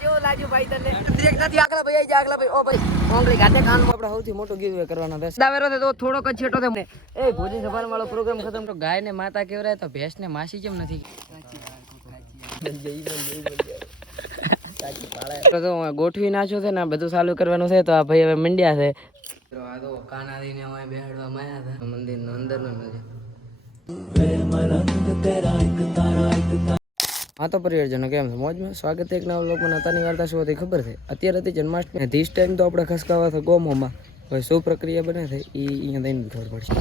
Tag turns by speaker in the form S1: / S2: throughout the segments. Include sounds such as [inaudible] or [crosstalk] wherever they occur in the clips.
S1: કેવું લાગ્યું ભાઈ તને? બ્રેક નથી આગળ ભાઈ આઈ આગળ ભાઈ. ઓ ભાઈ ઓંગળી ઘાટે કાનમાં આપણે સૌથી મોટો ગીવ કરવાનો છે દાવેરો તો થોડોક જ છે. એ ભોજન સભાન વાળો પ્રોગ્રામ ખતમ તો ગાય માતા કેવરાય તો ભેંસ માસી કેમ નથી? તો તો ગોઠવી નાખ્યો છે ને બધું ચાલુ કરવાનું છે તો આ ભાઈ હવે મંડ્યા છે. તો આ તો કાનાદીને અમે બેહાડવા માંયા હતા. મંદિરનો અંદરનો નજર. હા તો પરિવારજનો કેમ છો? મોજમાં? સ્વાગત એક નવા લોકોમાં નાતાની વાર્તા શું હતી ખબર છે? અત્યારે હતી જન્માષ્ટમી. ધીસ ટાઈમ તો આપણે ખસકાવા હતા ગોમોમાં. હવે શું પ્રક્રિયા બને છે એ અહીંયા થઈને ખબર પડશે.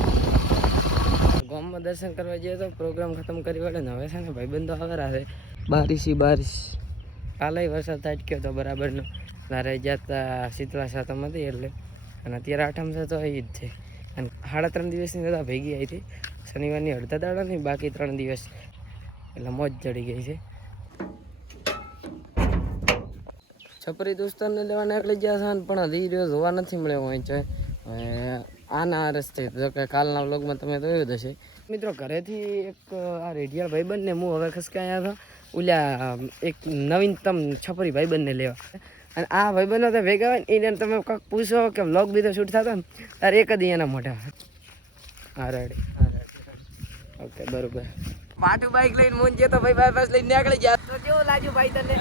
S1: ગોમમાં દર્શન કરવા જઈએ તો પ્રોગ્રામ ખતમ કરી વળે ને હવે છે ને ભાઈબંધો આવેલા છે. બારિશી, બારિશ. કાલે વરસાદ અટક્યો તો બરાબરનો. લારે જતા શીતળા સાતમ હતી એટલે. અને અત્યારે આઠમ છે તો એ જ છે. અને સાડા ત્રણ દિવસની બધા ભેગી આવી હતી. શનિવારની અડધા દાડાની, બાકી ત્રણ દિવસ. એટલે મોજ ચડી ગઈ છે. છપરી દોસ્તારને લેવા નીકળી ગયા છે પણ હજી રહ્યો જોવા નથી મળ્યો હોય છે. આના રસ્તે જો કે કાલના વ્લોગમાં તમે જોયું હશે. મિત્રો ઘરેથી એક આ રેડિયા ભાઈબંધને હું હવે ખસકાયા હતા. ઓલા એક નવીનતમ છપરી ભાઈબંધને લેવા. અને આ ભાઈબંધો તો ભેગા હોય ને એને તમે કંઈક પૂછો કે વ્લોગ બીજો શૂટ થતો ને ત્યારે એક જ એના મોઢા. હા રેડી. હા રેડી. ઓકે બરોબર. વાટુ બાઈક લઈને મોન તો ભાઈ બાયપાસ લઈને નીકળી ગયા. તો કેવું લાગ્યું ભાઈ તને?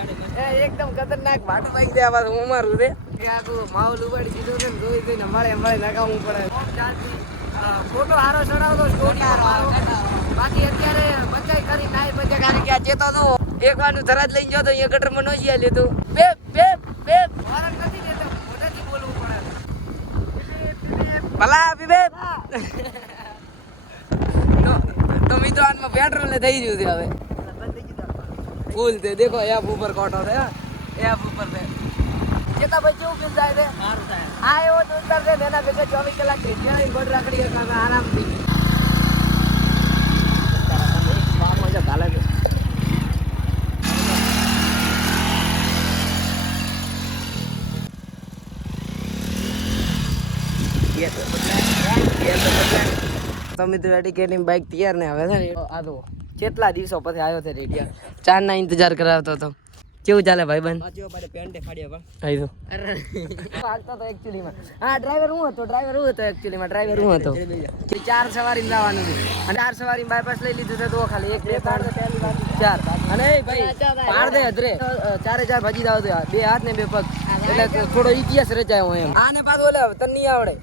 S1: એકદમ ખતરનાક વાટુ બાઈક દે આવા હું મારું રે આખું માહોલ ઉપાડી દીધું છે ને જોઈ જોઈને અમારે અમારે લગાવવું પડે. ફોટો હારો ચડાવતો સ્ટોરી હારો. બાકી અત્યારે બચાઈ કરી નાય બચા કરી આ ચેતો તો એક વાનું ધરાજ લઈને જતો તો અહીંયા ગટરમાં નો જીયા લીધું. બે બે બે હોરન નથી દેતો મોઢેથી બોલવું પડે. ભલા બી બે તો મિત્રો આમાં પેટ્રોલ ને થઈ ગયું છે હવે. ફૂલ છે. દેખો એપ ઉપર કોટો છે હા. એપ ઉપર છે. કેતા ભાઈ કેવું ફીલ થાય છે? આ એવો દોસ્તાર છે ને એના ભેગા ચોવીસ કલાક છે રાખડી કાકા આરામથી ચાલે છે બાઇક તૈયાર ને હવે છે. આ તો કેટલા દિવસો પછી આવ્યો છે રેડિયા? ચાર ના ઇંતજાર કરાવતો હતો. કેવું ચાલે ભાઈ બંધ તો actually હા ડ્રાઈવર હું હતો ડ્રાઈવર હું હતો actually ડ્રાઈવર હું હતો? કે ચાર સવારી જવાનું હતું. અને ચાર સવારી બાયપાસ લઈ લીધું છે તો ખાલી એક બે ત્રણ ચાર. અને એ ભાઈ પાર દે હદરે ચારે ચાર ભજી દાવ તો બે હાથ ને બે પગ. એટલે થોડો ઇતિહાસ રચાયો એમ. આને પાછું ઓલે તને નહીં આવડે?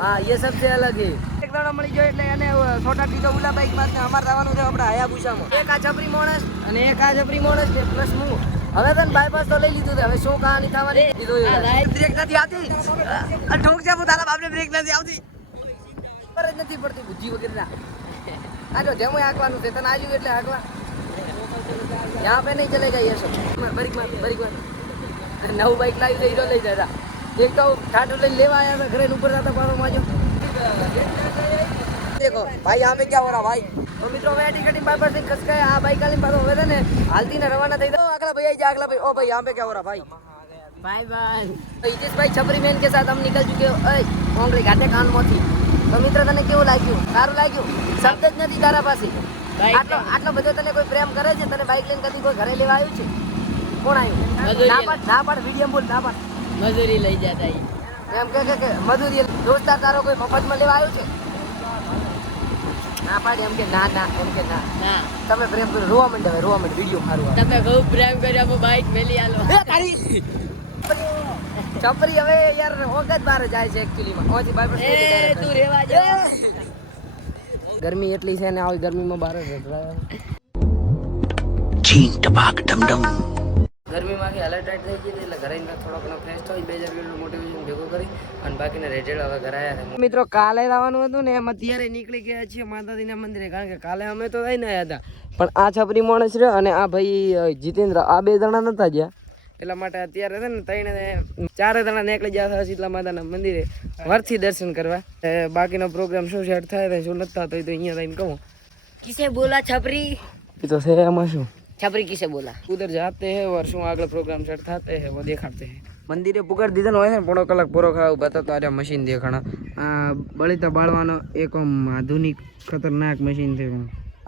S1: હા એ સબ છે અલગ એક દાડો મળી ગયો એટલે એને છોટા ટીકો ઉલા બાઈકમાં અમારે રહેવાનું છે આપણે હયાભૂષામાં. એક આ જબરી માણસ અને એક આ જબરી માણસ છે પ્લસ હું. હવે તને બાયપાસ તો લઈ લીધું હવે શું કહાની થવાની લીધો બ્રેક નથી આવતી. ઠોક છે તારા બાપને બ્રેક નથી આવતી. ખબર જ નથી પડતી બુદ્ધિ વગેરે આજો જેમ હાંકવાનું છે તને આજુ એટલે હાંકવા. યહાં પે નહીં ચલે જાય એ બરીકમાં બરીકમાં નવું બાઈક લાવી દઈ લઈ જતા એક તો ઠાઠું લઈને લેવા આવ્યા હતા ઘરે ઉપર જતા પાડો માજો દેખો ભાઈ આમે ક્યાં ઓરા ભાઈ? તો મિત્રો હવે ટિકટ બાઈક પર ખસકાય આ બાઈક આલી પાડો હવે ને હાલતી ને રવાના થઈ દો આગલા ભાઈ આવી જા આગલા ભાઈ. ઓ ભાઈ આમે ક્યાં ઓરા ભાઈ? ભાઈ ભાઈ. બાય ભાઈ છપરી મેન કે સાથ હમ નીકળ ચુકે ઓંગળી ઘાટે કાનમાંથી તો મિત્ર તને કેવું લાગ્યું? સારું લાગ્યું? શબ્દ જ નથી તારા પાસે? આટલો આટલો બધો તને કોઈ પ્રેમ કરે છે? તને બાઈક લઈને કદી કોઈ ઘરે લેવા આવ્યું છે? કોણ આવ્યું? ના પણ ના પાડ વીડિયો બોલ ના પાડ.
S2: મજૂરી લઈ જતા
S1: એમ કે કે કે મજૂરી દોસ્તાર તારો કોઈ મફતમાં લેવા આવ્યો છે? ના પાડી એમ કે ના ના એમ કે ના.
S2: ના.
S1: તમે પ્રેમ કરો રોવા માંડે હવે રોવા માંડે વીડિયો સારું
S2: તમે બહુ પ્રેમ કર્યો અમે બાઈક મેલી આલો.
S1: એ તારી! ચપરી હવે યાર ઓગત બાર જાય છે એકચ્યુઅલી માં. ઓથી બાર
S2: એ તું રેવા જો.
S1: ગરમી એટલી છે ને આવી ગરમીમાં બાર જ રહેવાય. ગરમીમાંથી હાલત ટાઈટ થઈ ગઈ હતી એટલે ઘરે થોડો ઘણો ફ્રેશ થઈ બે હજાર કિલો મોટિવેશન ભેગું કરી અને બાકીના રેટેડ હવે ઘરે આવ્યા છે. મિત્રો કાલે આવવાનું હતું ને એમ અત્યારે નીકળી ગયા છીએ માતાજીના મંદિરે કારણ કે કાલે અમે તો થઈને આવ્યા હતા. પણ આ છપરી માણસ રહ્યો અને આ ભાઈ જીતેન્દ્ર આ બે જણા નતા ગયા. એટલા માટે અત્યારે છે ને ત્રણે ચારે જણા નીકળી ગયા હતા શીતલા માતાના મંદિરે વરથી દર્શન કરવા. એ બાકીનો પ્રોગ્રામ શું સેટ થાય શું નથી થતો તો અહીંયા થઈને કહું.
S2: કિસે બોલા છપરી?
S1: એ તો છે એમાં શું?
S2: छपरी किसे बोला?
S1: उधर जाते हैं वर्षों आगे प्रोग्राम चढ़ाते हैं वो देखाते हैं। મંદિરે પુગાર દીધા હોય ને પોણો કલાક પૂરો ખાવ બતા તો આ મશીન દેખાણા. આ બળીતા બાળવાનો એક આધુનિક ખતરનાક મશીન છે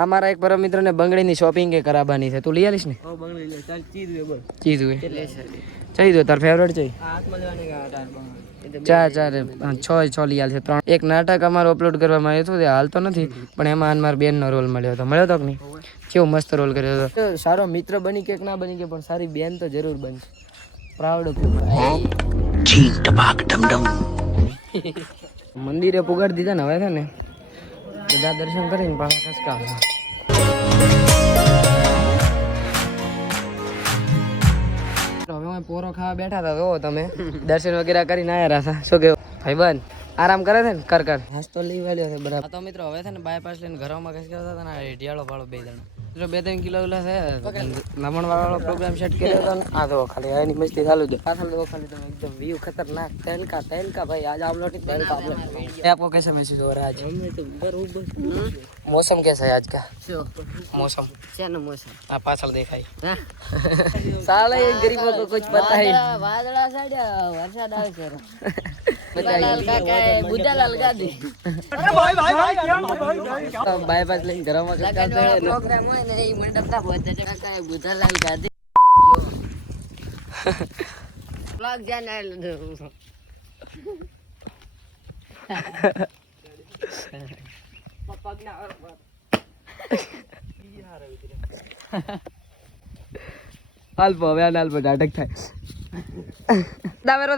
S1: અમારા એક પરમ મિત્રને બંગડીની શોપિંગ કરાવવાની છે. તું લઈ આવીશ ને? બંગડી તાર ચીજ હોય બસ. ચીજ હોય. ચાહી દો તાર ફેવરેટ છે ચાર ચાર છ છ લઈ છે ત્રણ. એક નાટક અમારે અપલોડ કરવામાં આવ્યું હતું હાલ તો નથી પણ એમાં મારા બેનનો રોલ મળ્યો હતો. મળ્યો તો કે નહીં? કેવો મસ્ત રોલ કર્યો હતો. સારો મિત્ર બની કે ના બની કે પણ સારી બેન તો જરૂર બનશે. પ્રાઉડ મંદિરે પુગાડી દીધા ને હવે છે ને બધા દર્શન કરીને પાછા ખસકા હવે પોરો ખાવા બેઠા હતા તો તમે. દર્શન વગેરે કરીને આવ્યા હતા. શું કેવું? ભાઈ બંધ આરામ કરે છે ને? કર કર. હાસ તો લઈ વાળ્યો છે બરાબર. તો મિત્રો હવે છે ને બાયપાસ લઈને ઘરમાં ખસકા હતા ને રેડિયાળો વાળો બે જણા. મિત્રો બે ત્રણ કિલો કિલો છે નમણ વાળો પ્રોગ્રામ સેટ કર્યો હતો ને આ તો ખાલી એની મસ્તી ચાલુ છે પાછળ તો ખાલી તમે એકદમ વ્યૂ ખતરનાક તહેલકા તહેલકા ભાઈ आज आप लोग तहलका आप लोग ये आपको कैसा महसूस हो रहा है आज मौसम कैसा है आज का मौसम
S2: શેનો મોસમ
S1: આ પાછળ દેખાય સાલા એ ગરીબો को कुछ पता ही नहीं
S2: વાદળા સાડ્યા વરસાદ આવે છે બુધાલાલ કાકાએ બુધાલાલ
S1: ને.
S2: એ મંડપ ના પહોંચે બુધાલાલ ગાદી. બ્લોગ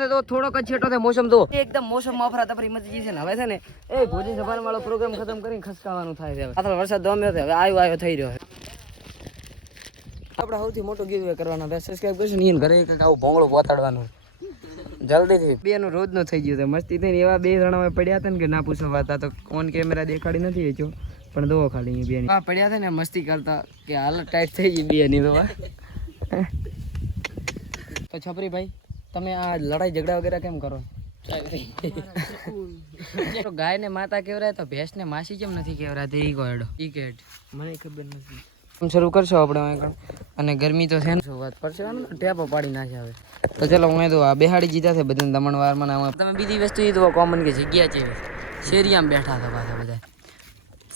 S1: છે તો. થોડોક જ છેટો થાય, મોસમ તો એકદમ મોસમ અફરા તફરી મચી ગઈ છે ને, હવે છે ને, એ ભોજી સભાન વાળો પ્રોગ્રામ ખતમ કરીને ખસકાવાનું થાય છે હવે. વરસાદ દમ્યો હવે આવ્યો આવ્યો થઈ રહ્યો આપણે સૌથી મોટો ગીવ કરવાનો. છે સબસ્ક્રાઇબ કરશું ને ઘરે એક આવું ભોંગળો પહોંચાડવાનું જલ્દીથી. બે નું રોજનું થઈ ગયું મસ્તી થઈને એવા બે જણા પડ્યા હતા ને કે ના પૂછવા હતા તો ઓન કેમેરા દેખાડી નથી વેચ્યો પણ દો ખાલી બે ની પડ્યા હતા ને મસ્તી કરતા કે હાલત ટાઈટ થઈ ગઈ બે ની તો [laughs] તો છપરી ભાઈ તમે આ લડાઈ ઝઘડા વગેરે કેમ કરો? [laughs] તો ગાય ને માતા કેવરાય તો ભેંસ ને માસી કેમ નથી કેવરાતી ઈ કોયડો ઈ કેટ મને ખબર નથી. શરૂ કરશો આપણે. અને ગરમી તો છે ને. શું વાત પડશે ટેપો પાડી નાખે હવે. તો ચલો હું તો આ બેહાડી જીતા છે બધાને દમણવારમાં વાર આમાં. તમે બીજી વસ્તુ એ તો કોમન કે જગ્યા છે શેરીયામાં બેઠા હતા પાછા બધા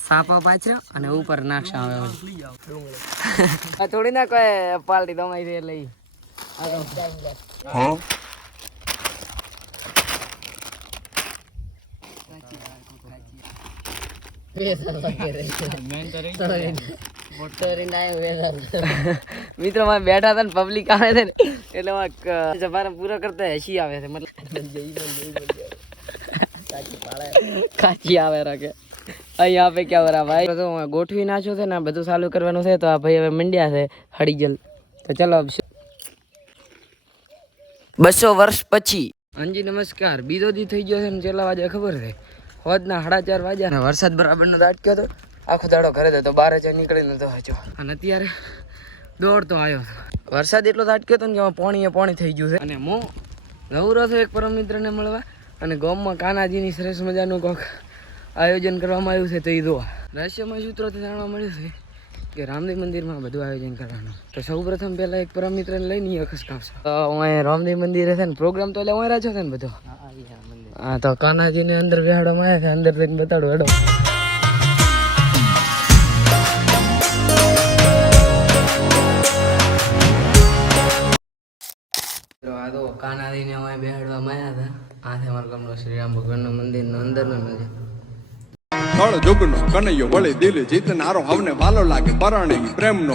S1: સાપો પાછળ અને ઉપર નાક્ષા આવે આ થોડી ના કોઈ પાલટી તમારી છે લઈ મિત્રો માં બેઠા હતા ને પબ્લિક આવે છે ને, એટલે જમારે પૂરો કરતા હસી આવે છે, મતલબ કાચી આવે રાખે. અહીંયા આપે ક્યાં બરા ભાઈ? હું ગોઠવી નાખ્યો છે ને બધું ચાલુ કરવાનું છે, તો આ ભાઈ હવે મંડ્યા છે હડીજલ તો ચલો બસો વર્ષ પછી. હાજી, નમસ્કાર. બીજો દી થઈ ગયો છે ને, છેલ્લા વાગે ખબર છે? હોજના સાડા ચાર વાગ્યા. વરસાદ બરાબરનો દાટક્યો હતો. આખો દાડો ઘરે હતો તો બાર હજાર નીકળી નતો હજો અને અત્યારે દોડતો આવ્યો વરસાદ એટલો દાટક્યો હતો ને કે પાણીએ પાણી થઈ ગયું છે. અને હું નવરો છું એક પરમ મિત્રને મળવા. અને ગામમાં કાનાજીની સરસ મજાનું કોક આયોજન કરવામાં આવ્યું છે તો એ જોવા રહસ્યમય સૂત્રોથી જાણવા મળ્યું છે કે રામદેવ મંદિરમાં બધું આયોજન કરવાનું. તો સૌ પ્રથમ પહેલાં એક પરમ મિત્રને લઈને અખસ તો હું રામદેવ મંદિર છે ને પ્રોગ્રામ તો એટલે હું રાખ્યો છે ને બધો. હા તો કાનાજીને અંદર બેહાડવામાં આવ્યા છે અંદર જઈને બતાડો હેડો. કાનાજીને અમે બેહાડવામાં આવ્યા હતા. આથે ગામનો શ્રીરામ ભગવાનનું મંદિરનો અંદરનો મંદિર.
S3: ફળ જુગનો કનૈયો વળી દિલ જીતનારો હવને વાલો લાગે પરણે પ્રેમનો